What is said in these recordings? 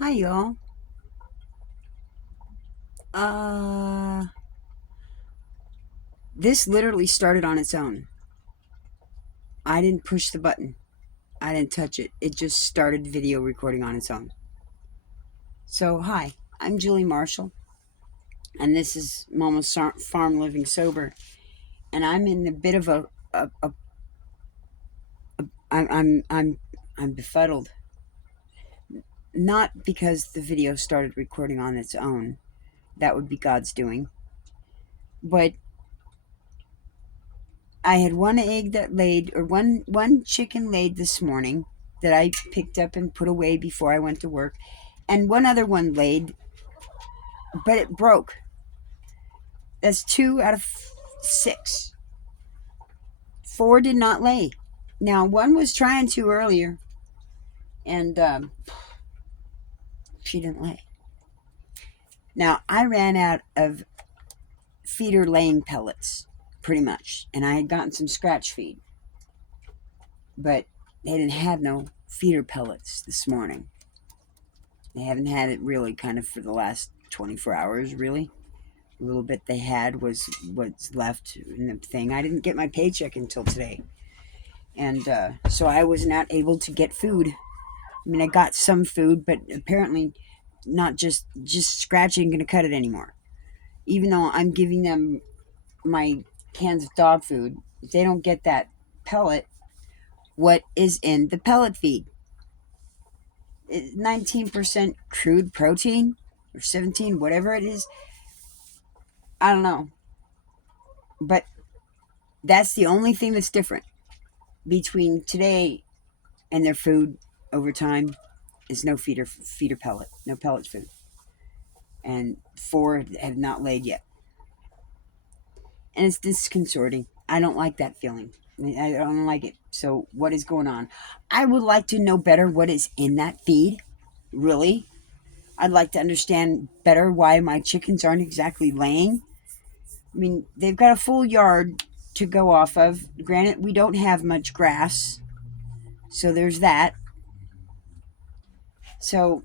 Hi, y'all. Uh, this literally started on its own. I didn't push the button. I didn't touch it. It just started video recording on its own. So, hi, I'm Julie Marshall, and this is Mama's Farm Living Sober. And I'm in a bit of a I'm, I'm, I'm, I'm befuddled. Not because the video started recording on its own. That would be God's doing. But I had one egg that laid, or one chicken laid this morning that I picked up and put away before I went to work, and one other one laid, but it broke. That's 2 out of 6. 4 did not lay. Now one was trying to earlier, and she didn't lay. Now I ran out of feeder laying pellets, pretty much, and I had gotten some scratch feed, but they didn't have no feeder pellets this morning. They haven't had it really kind of for the last 24 hours, really. A little bit they had was what's left in the thing. I didn't get my paycheck until today. And so I was not able to get food. I mean, I got some food, but apparently not just scratching going to cut it anymore. Even though I'm giving them my cans of dog food, if they don't get that pellet, what is in the pellet feed? 19% crude protein or 17, whatever it is. I don't know. But that's the only thing that's different between today and their food over time is no feeder pellet, no pellet food. And 4 have not laid yet. And it's disconcerting. I don't like that feeling. I don't like it. So what is going on? I would like to know better what is in that feed. Really? I'd like to understand better why my chickens aren't exactly laying. I mean, they've got a full yard to go off of. Granted, we don't have much grass, so there's that. So,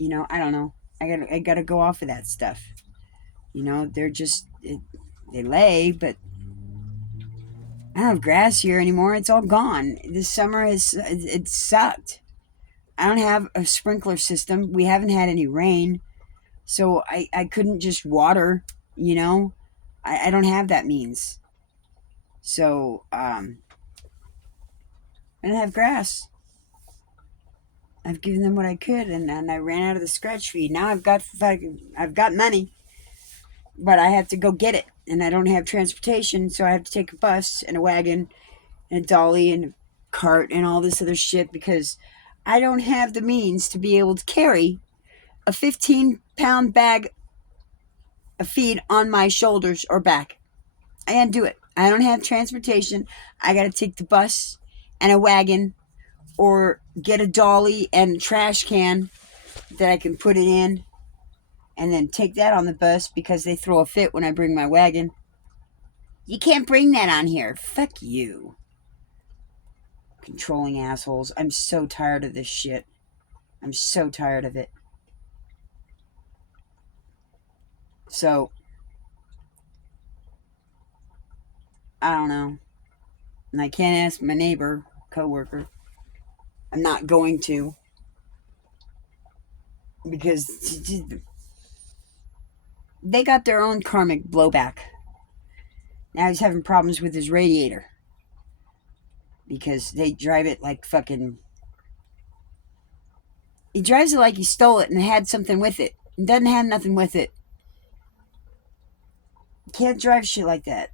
I don't know. I gotta go off of that stuff. They're just they lay, but I don't have grass here anymore. It's all gone. This summer it sucked. I don't have a sprinkler system. We haven't had any rain, so I couldn't just water. You know, I don't have that means. So I don't have grass. I've given them what I could, and I ran out of the scratch feed. Now I've got money, but I have to go get it, and I don't have transportation, so I have to take a bus and a wagon and a dolly and a cart and all this other shit because I don't have the means to be able to carry a 15-pound bag of feed on my shoulders or back. I can't do it. I don't have transportation. I got to take the bus and a wagon or get a dolly and a trash can that I can put it in and then take that on the bus because they throw a fit when I bring my wagon. You can't bring that on here. Fuck you. Controlling assholes. I'm so tired of this shit. I'm so tired of it. So, I don't know. And I can't ask my neighbor, coworker. I'm not going to because they got their own karmic blowback. Now he's having problems with his radiator because they drive it like fucking. He drives it like he stole it and had something with it. And doesn't have nothing with it. Can't drive shit like that.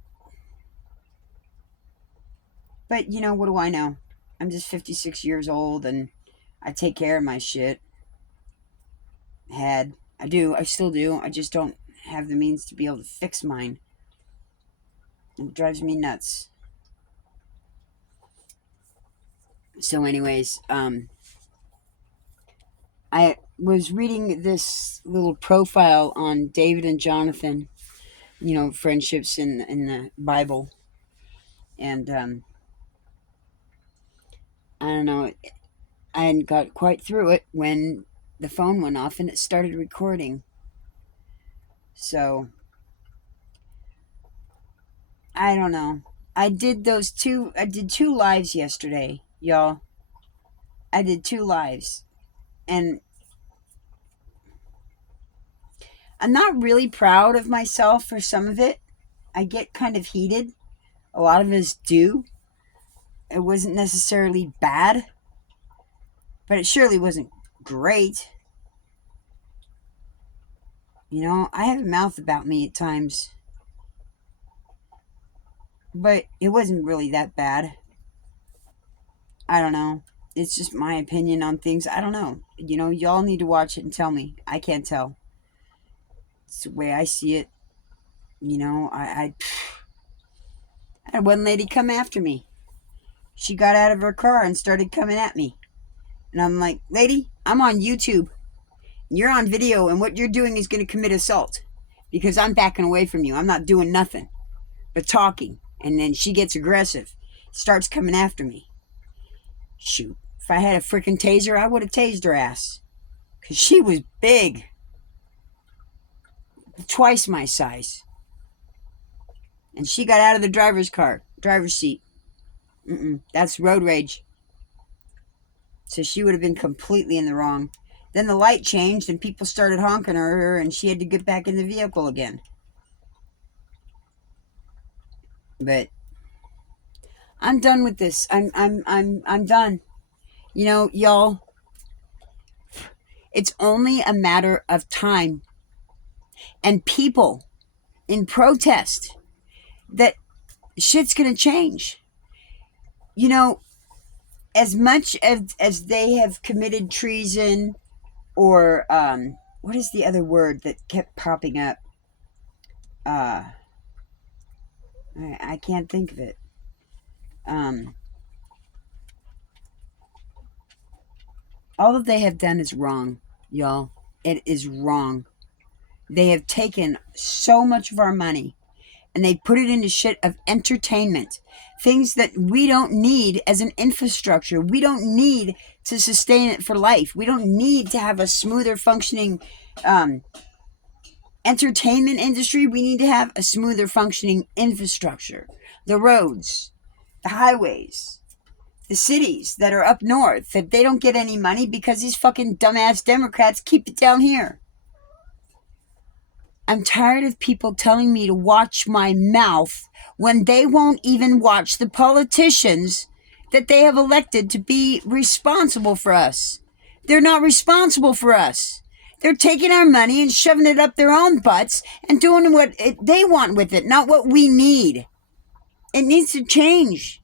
But, what do I know? I'm just 56 years old and I take care of my shit. I do. I still do. I just don't have the means to be able to fix mine. It drives me nuts. So, anyways, I was reading this little profile on David and Jonathan, friendships in the Bible. And I don't know, I hadn't got quite through it when the phone went off and it started recording. So, I don't know. I did two lives yesterday, y'all. I did 2 lives. And I'm not really proud of myself for some of it. I get kind of heated. A lot of us do. It wasn't necessarily bad, but it surely wasn't great. You know, I have a mouth about me at times. But it wasn't really that bad. I don't know. It's just my opinion on things. I don't know. You know, y'all need to watch it and tell me. I can't tell. It's the way I see it. You know, I had one lady come after me. She got out of her car and started coming at me. And I'm like, lady, I'm on YouTube. You're on video, and what you're doing is going to commit assault. Because I'm backing away from you. I'm not doing nothing but talking. And then she gets aggressive. Starts coming after me. Shoot. If I had a freaking taser, I would have tased her ass. Because she was big. Twice my size. And she got out of the driver's seat. That's road rage. So she would have been completely in the wrong. Then the light changed and people started honking at her and she had to get back in the vehicle again. But I'm done with this. I'm done. You know, y'all, it's only a matter of time and people in protest that shit's gonna change. You know, as much as they have committed treason or what is the other word that kept popping up? I can't think of it. All that they have done is wrong, y'all. It is wrong. They have taken so much of our money and they put it into shit of entertainment. Things that we don't need as an infrastructure. We don't need to sustain it for life. We don't need to have a smoother functioning entertainment industry. We need to have a smoother functioning infrastructure. The roads, the highways, the cities that are up north, that they don't get any money because these fucking dumbass Democrats keep it down here. I'm tired of people telling me to watch my mouth when they won't even watch the politicians that they have elected to be responsible for us. They're not responsible for us. They're taking our money and shoving it up their own butts and doing what they want with it, not what we need. It needs to change.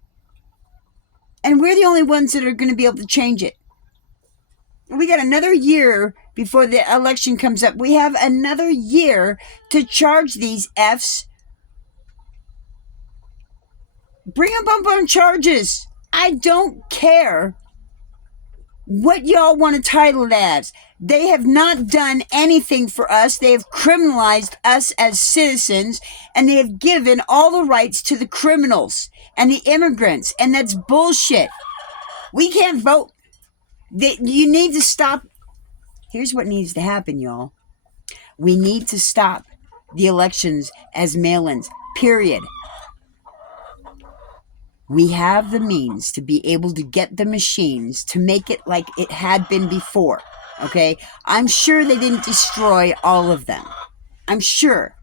And we're the only ones that are going to be able to change it. We got another year before the election comes up. We have another year to charge these Fs. Bring them up on charges. I don't care what y'all want to title it as. They have not done anything for us. They have criminalized us as citizens, and they have given all the rights to the criminals and the immigrants, and that's bullshit. We can't vote. You need to stop. Here's what needs to happen, y'all. We need to stop the elections as mail-ins, period. We have the means to be able to get the machines to make it like it had been before, okay? I'm sure they didn't destroy all of them. I'm sure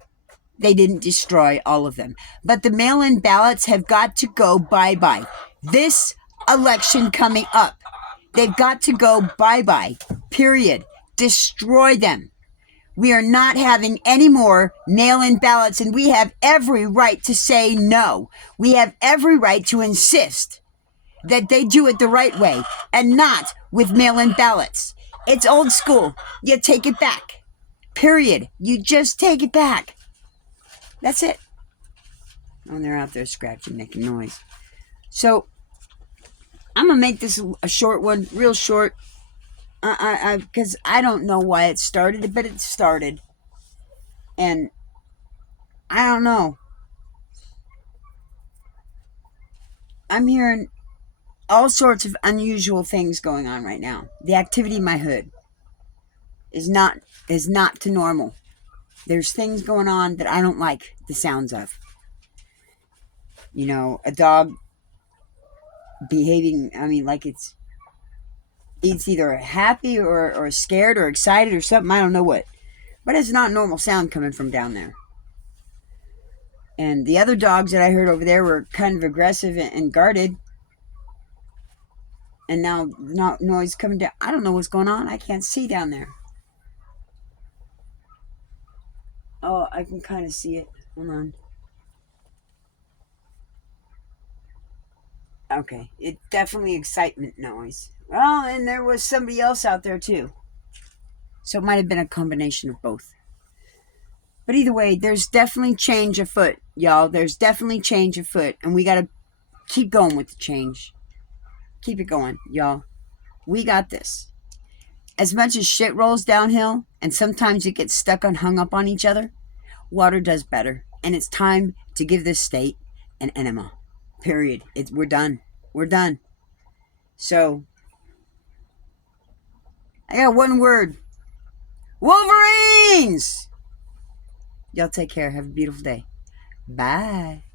they didn't destroy all of them. But the mail-in ballots have got to go bye-bye. This election coming up, they've got to go bye-bye, period. Destroy them. We are not having any more mail-in ballots, and we have every right to say no. We have every right to insist that they do it the right way and not with mail-in ballots. It's old school. You take it back. Period. You just take it back. That's it. Oh, they're out there scratching, making noise. So, I'm going to make this a short one, real short. Because I don't know why it started, but it started. And I don't know. I'm hearing all sorts of unusual things going on right now. The activity in my hood. is not to normal. There's things going on that I don't like the sounds of. You know, a dog behaving, I mean, like it's either happy or scared or excited or something. I don't know what. But it's not normal sound coming from down there. And the other dogs that I heard over there were kind of aggressive and guarded. And now noise coming down. I don't know what's going on. I can't see down there. Oh, I can kind of see it. Hold on. Okay. It's definitely excitement noise. Well, and there was somebody else out there too. So it might have been a combination of both. But either way, there's definitely change afoot, y'all. There's definitely change afoot. And we got to keep going with the change. Keep it going, y'all. We got this. As much as shit rolls downhill, and sometimes it gets stuck and hung up on each other, water does better. And it's time to give this state an enema. Period. We're done. We're done. So, I got one word. Wolverines! Y'all take care. Have a beautiful day. Bye.